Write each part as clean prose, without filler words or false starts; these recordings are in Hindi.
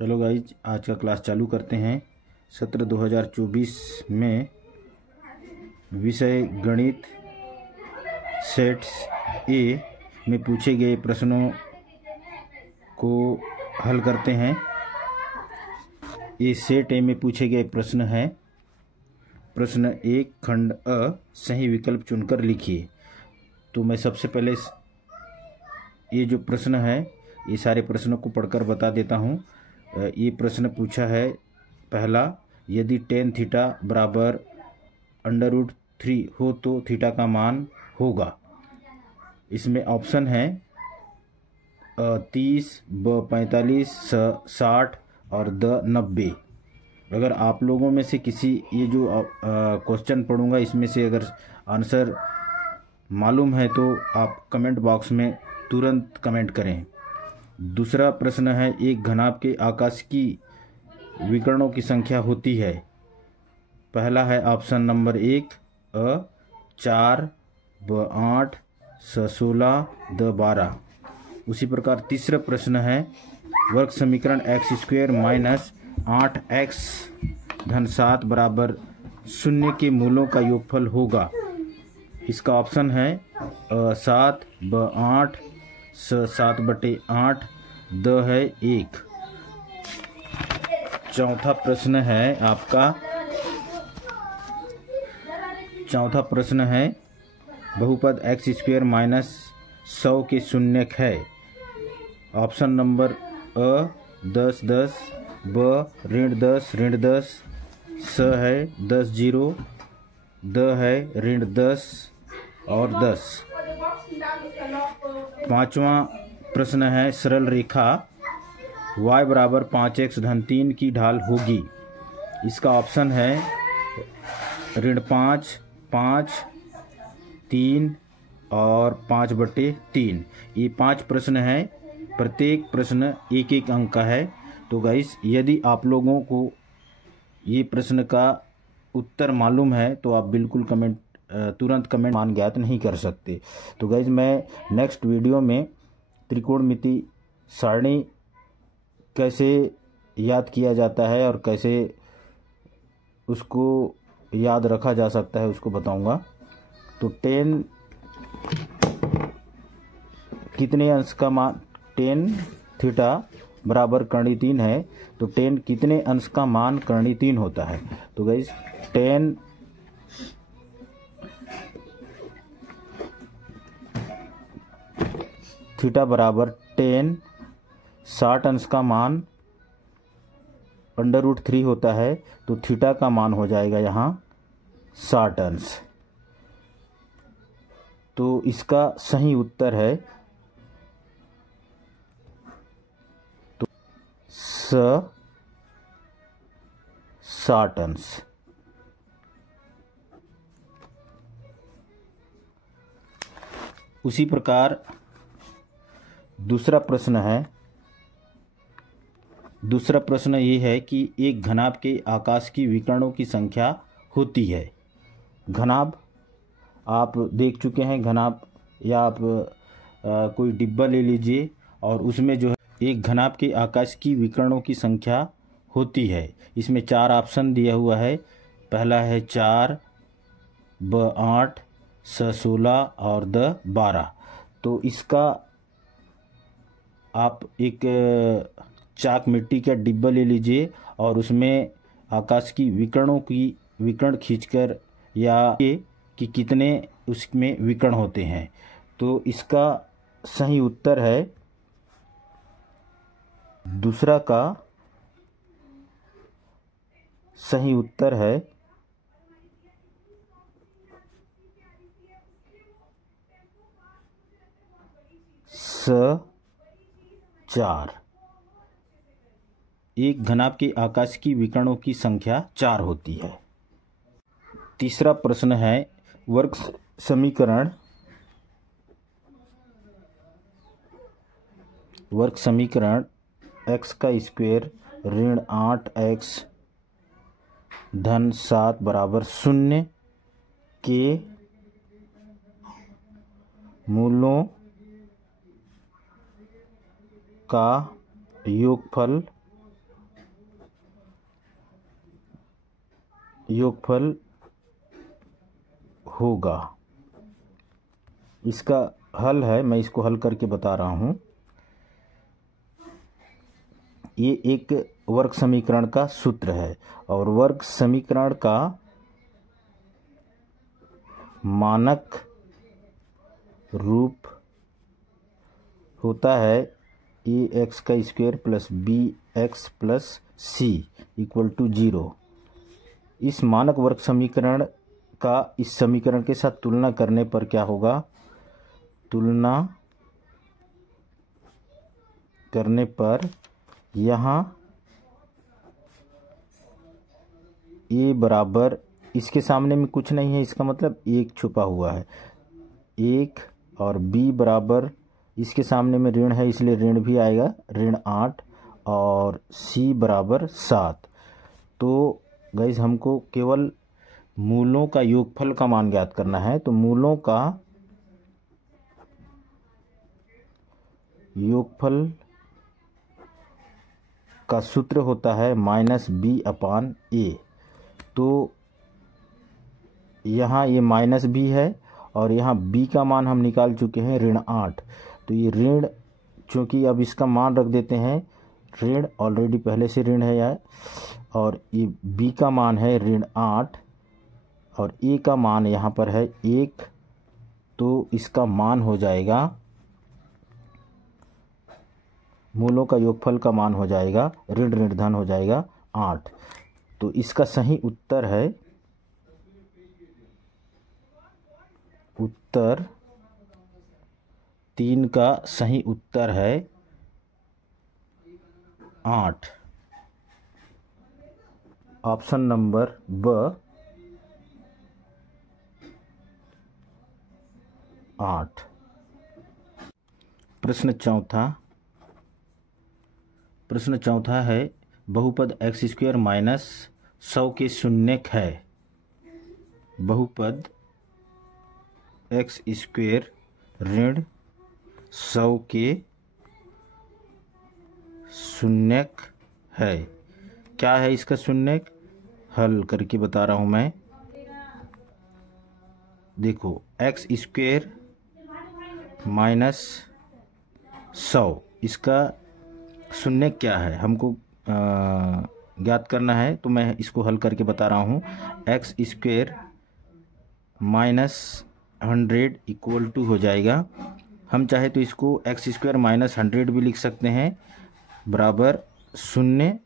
हेलो गाइज, आज का क्लास चालू करते हैं। सत्र 2024 में विषय गणित सेट्स ए में पूछे गए प्रश्नों को हल करते हैं। ये सेट ए में पूछे गए प्रश्न है। प्रश्न 1 खंड अ सही विकल्प चुनकर लिखिए। तो मैं सबसे पहले ये जो प्रश्न है ये सारे प्रश्नों को पढ़कर बता देता हूँ। ये प्रश्न पूछा है पहला, यदि टेन थीटा बराबर √3 हो तो थीटा का मान होगा। इसमें ऑप्शन है 30, ब 45, स 60 और द 90। अगर आप लोगों में से किसी ये जो क्वेश्चन पढ़ूंगा इसमें से अगर आंसर मालूम है तो आप कमेंट बॉक्स में तुरंत कमेंट करें। दूसरा प्रश्न है, एक घनाभ के आकाश की विकर्णों की संख्या होती है। पहला है ऑप्शन नंबर 1 अ 4, ब 8, स 16, द 12। उसी प्रकार तीसरा प्रश्न है, वर्ग समीकरण x² - 8x धन 7 बराबर 0 के मूलों का योगफल होगा। इसका ऑप्शन है 7, ब 8, स 7/8, द है 1। चौथा प्रश्न है आपका, चौथा प्रश्न है बहुपद x² - 100 के शून्यक है। ऑप्शन नंबर अ 10 10, ब -10 -10, स है 10 0, द है -10 और 10। पांचवा प्रश्न है, सरल रेखा y बराबर 5x धन 3 की ढाल होगी। इसका ऑप्शन है -5, 5, 3 और 5/3। ये 5 प्रश्न है, प्रत्येक प्रश्न एक एक अंक का है। तो गाइस, यदि आप लोगों को ये प्रश्न का उत्तर मालूम है तो आप बिल्कुल तुरंत कमेंट मान ज्ञात नहीं कर सकते। तो गाइज, मैं नेक्स्ट वीडियो में त्रिकोणमिति सारणी कैसे याद किया जाता है और कैसे उसको याद रखा जा सकता है उसको बताऊंगा। तो 10 कितने अंश का मान, 10 थीटा बराबर कर्णी 3 है तो 10 कितने अंश का मान कर्णी 3 होता है। तो गाइज 10 थीटा बराबर 10 60 अंश का मान √3 होता है तो थीटा का मान हो जाएगा यहाँ 60 अंश। तो इसका सही उत्तर है तो 60 अंश। उसी प्रकार दूसरा प्रश्न है। दूसरा प्रश्न ये है कि एक घनाभ के आकाश की विकर्णों की संख्या होती है। घनाभ आप देख चुके हैं। घनाभ या आप कोई डिब्बा ले लीजिए और उसमें जो है एक घनाभ के आकाश की विकर्णों की संख्या होती है। इसमें 4 ऑप्शन दिया हुआ है। पहला है 4, ब 8, स 16 और द 12। तो इसका आप एक चाक मिट्टी का डिब्बा ले लीजिए और उसमें आकाश की विकर्ण खींचकर या कि कितने उसमें विकर्ण होते हैं। तो इसका सही उत्तर है दूसरा का सही उत्तर है स 4। एक घनाभ के आकाश की विकर्णों की संख्या 4 होती है। तीसरा प्रश्न है, वर्ग समीकरण x² - 8x धन 7 बराबर 0 के मूलों का योगफल योगफल होगा। इसका हल है, मैं इसको हल करके बता रहा हूँ। ये एक वर्ग समीकरण का सूत्र है और वर्ग समीकरण का मानक रूप होता है ए एक्स का square plus b x plus c equal to 0। इस मानक वर्ग समीकरण का इस समीकरण के साथ तुलना करने पर क्या होगा? तुलना करने पर यहाँ ए बराबर, इसके सामने में कुछ नहीं है, इसका मतलब एक छुपा हुआ है, एक, और बी बराबर, इसके सामने में ऋण है इसलिए ऋण भी आएगा, ऋण 8, और सी बराबर 7। तो गाइस हमको केवल मूलों का योगफल का मान ज्ञात करना है। तो मूलों का योगफल का सूत्र होता है -b/a। तो यहाँ ये माइनस भी है और यहाँ b का मान हम निकाल चुके हैं ऋण 8। तो ये ऋण, चूँकि अब इसका मान रख देते हैं ऋण, ऑलरेडी पहले से ऋण है यह, और ये b का मान है ऋण 8 और a का मान यहाँ पर है 1। तो इसका मान हो जाएगा, मूलों का योगफल का मान हो जाएगा, ऋण ऋण धन हो जाएगा 8। तो इसका सही उत्तर है, उत्तर 3 का सही उत्तर है 8, ऑप्शन नंबर ब 8। प्रश्न चौथा है, बहुपद एक्स स्क्वायर माइनस 100 के शून्यक है। बहुपद एक्स स्क्वायर ऋण 100 के शून्यक है। क्या है इसका शून्यक? हल करके बता रहा हूँ मैं। देखो, एक्स स्क्वायर माइनस 100, इसका शून्यक क्या है हमको ज्ञात करना है। तो मैं इसको हल करके बता रहा हूँ। X square minus 100 equal to हो जाएगा, हम चाहे तो इसको एक्स स्क्वायर माइनस 100 भी लिख सकते हैं, बराबर 0।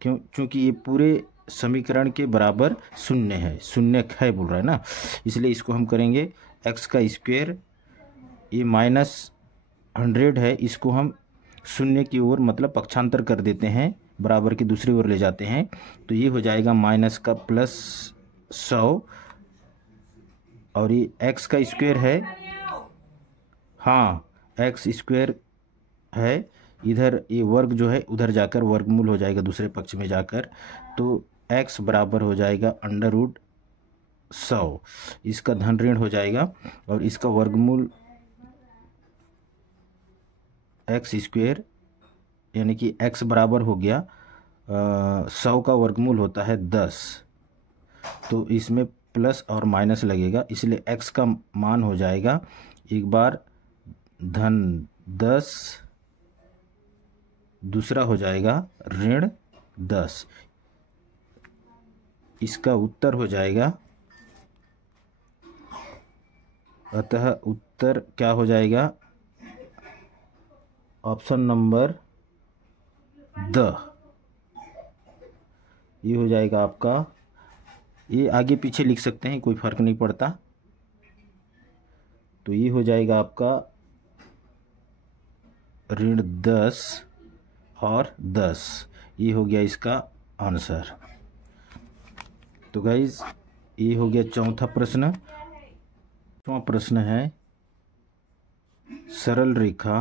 क्योंकि ये पूरे समीकरण के बराबर 0 है, शून्यक है बोल रहा है ना, इसलिए इसको हम करेंगे एक्स का स्क्वायर, ये -100 है, इसको हम 0 की ओर मतलब पक्षांतर कर देते हैं, बराबर की दूसरी ओर ले जाते हैं। तो ये हो जाएगा माइनस का प्लस 100, और ये एक्स का स्क्वायर है, हाँ एक्स स्क्वायर है, इधर ये वर्ग जो है उधर जाकर वर्गमूल हो जाएगा दूसरे पक्ष में जाकर। तो x बराबर हो जाएगा √100, इसका धन ऋण हो जाएगा और इसका वर्गमूल एक्स स्क्वायर, यानी कि x बराबर हो गया 100 का वर्गमूल होता है 10। तो इसमें प्लस और माइनस लगेगा, इसलिए x का मान हो जाएगा एक बार धन 10, दूसरा हो जाएगा ऋण 10। इसका उत्तर हो जाएगा, अतः उत्तर क्या हो जाएगा? ऑप्शन नंबर द, ये हो जाएगा आपका। ये आगे पीछे लिख सकते हैं, कोई फर्क नहीं पड़ता। तो ये हो जाएगा आपका ऋण 10 और 10, ये हो गया इसका आंसर। तो गाइज ये हो गया चौथा प्रश्न। पांचवा प्रश्न है, सरल रेखा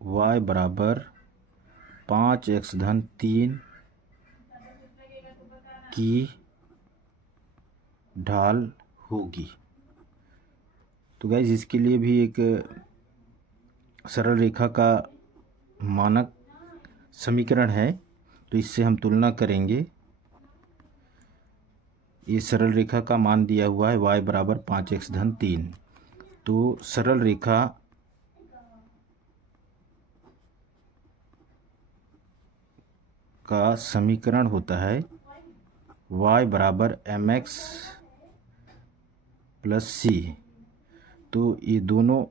y बराबर 5x धन 3 की ढाल होगी। तो गाइज इसके लिए भी एक सरल रेखा का मानक समीकरण है, तो इससे हम तुलना करेंगे। ये सरल रेखा का मान दिया हुआ है y बराबर 5x धन 3। तो सरल रेखा का समीकरण होता है y बराबर mx प्लस सी। तो ये दोनों,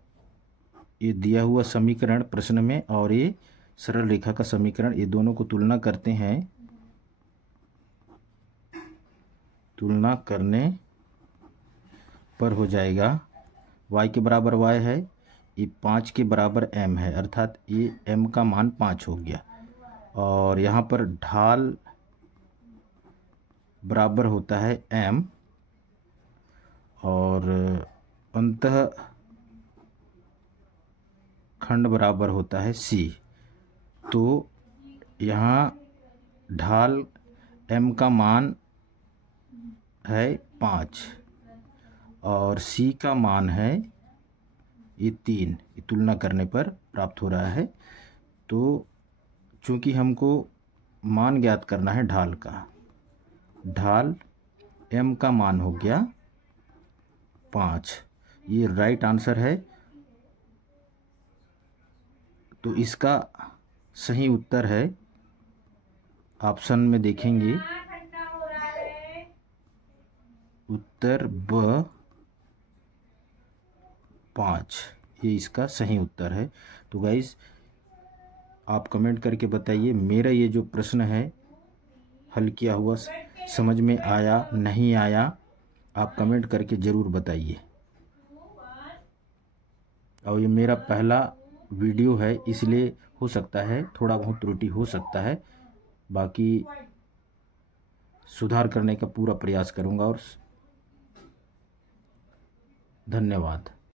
ये दिया हुआ समीकरण प्रश्न में और ये सरल रेखा का समीकरण, ये दोनों को तुलना करते हैं। तुलना करने पर हो जाएगा y के बराबर y है, ये 5 के बराबर m है, अर्थात ये m का मान 5 हो गया। और यहाँ पर ढाल बराबर होता है m और अंतः खंड बराबर होता है c। तो यहाँ ढाल m का मान है 5 और c का मान है ये 3। तुलना करने पर प्राप्त हो रहा है। तो चूंकि हमको मान ज्ञात करना है ढाल का, ढाल m का मान हो गया 5, ये राइट आंसर है। तो इसका सही उत्तर है, ऑप्शन में देखेंगे उत्तर ब 5, ये इसका सही उत्तर है। तो गाइस आप कमेंट करके बताइए मेरा ये जो प्रश्न है हल किया हुआ समझ में आया नहीं आया, आप कमेंट करके ज़रूर बताइए। और ये मेरा पहला वीडियो है, इसलिए हो सकता है थोड़ा बहुत त्रुटि हो सकता है, बाकी सुधार करने का पूरा प्रयास करूँगा। और धन्यवाद।